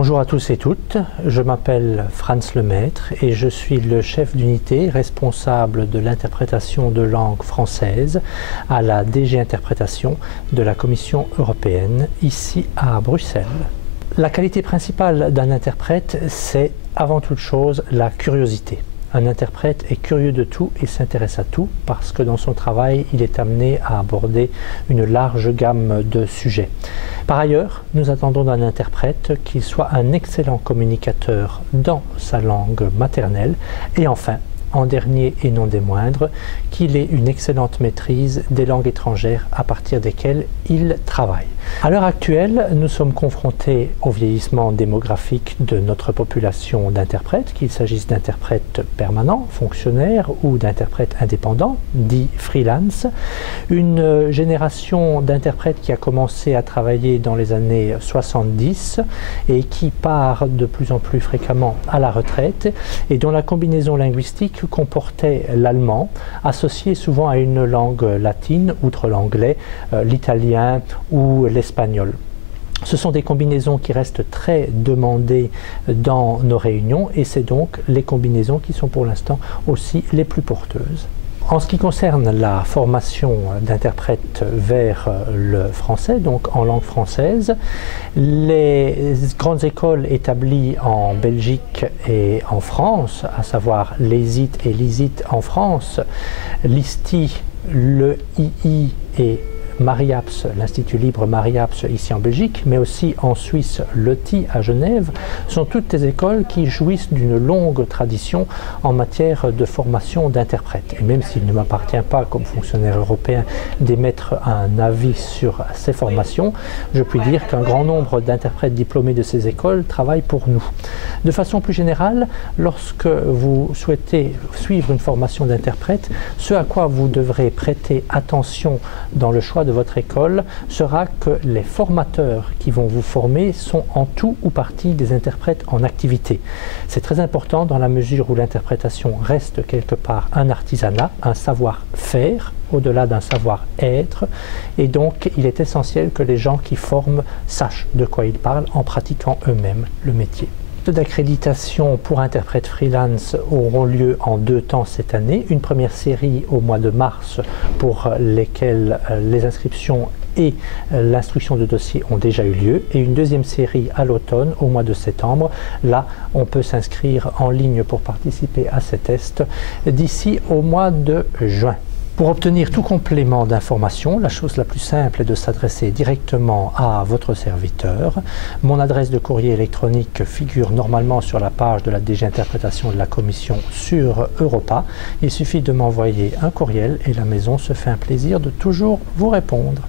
Bonjour à tous et toutes, je m'appelle Franz Lemaître et je suis le chef d'unité responsable de l'interprétation de langue française à la DG Interprétation de la Commission européenne, ici à Bruxelles. La qualité principale d'un interprète, c'est avant toute chose la curiosité. Un interprète est curieux de tout et s'intéresse à tout parce que dans son travail, il est amené à aborder une large gamme de sujets. Par ailleurs, nous attendons d'un interprète qu'il soit un excellent communicateur dans sa langue maternelle et enfin, en dernier et non des moindres, qu'il ait une excellente maîtrise des langues étrangères à partir desquelles il travaille. À l'heure actuelle, nous sommes confrontés au vieillissement démographique de notre population d'interprètes, qu'il s'agisse d'interprètes permanents, fonctionnaires ou d'interprètes indépendants, dits freelance. Une génération d'interprètes qui a commencé à travailler dans les années 70 et qui part de plus en plus fréquemment à la retraite et dont la combinaison linguistique comportait l'allemand, associé souvent à une langue latine, outre l'anglais, l'italien ou l'espagnol. Ce sont des combinaisons qui restent très demandées dans nos réunions et c'est donc les combinaisons qui sont pour l'instant aussi les plus porteuses. En ce qui concerne la formation d'interprètes vers le français, donc en langue française, les grandes écoles établies en Belgique et en France, à savoir l'ESIT et l'ISIT en France, l'ISTI, le II et Mariapse, l'Institut Libre Mariapse ici en Belgique, mais aussi en Suisse, l'ETI à Genève, sont toutes des écoles qui jouissent d'une longue tradition en matière de formation d'interprètes. Et même s'il ne m'appartient pas, comme fonctionnaire européen, d'émettre un avis sur ces formations, je puis dire qu'un grand nombre d'interprètes diplômés de ces écoles travaillent pour nous. De façon plus générale, lorsque vous souhaitez suivre une formation d'interprète, ce à quoi vous devrez prêter attention dans le choix de votre école sera que les formateurs qui vont vous former sont en tout ou partie des interprètes en activité. C'est très important dans la mesure où l'interprétation reste quelque part un artisanat, un savoir-faire, au-delà d'un savoir-être, et donc il est essentiel que les gens qui forment sachent de quoi ils parlent en pratiquant eux-mêmes le métier. D'accréditation pour interprètes freelance auront lieu en 2 temps cette année. Une première série au mois de mars pour lesquelles les inscriptions et l'instruction de dossier ont déjà eu lieu et une deuxième série à l'automne au mois de septembre. Là, on peut s'inscrire en ligne pour participer à ces tests d'ici au mois de juin. Pour obtenir tout complément d'information, la chose la plus simple est de s'adresser directement à votre serviteur. Mon adresse de courrier électronique figure normalement sur la page de la DG Interprétation de la Commission sur Europa. Il suffit de m'envoyer un courriel et la maison se fait un plaisir de toujours vous répondre.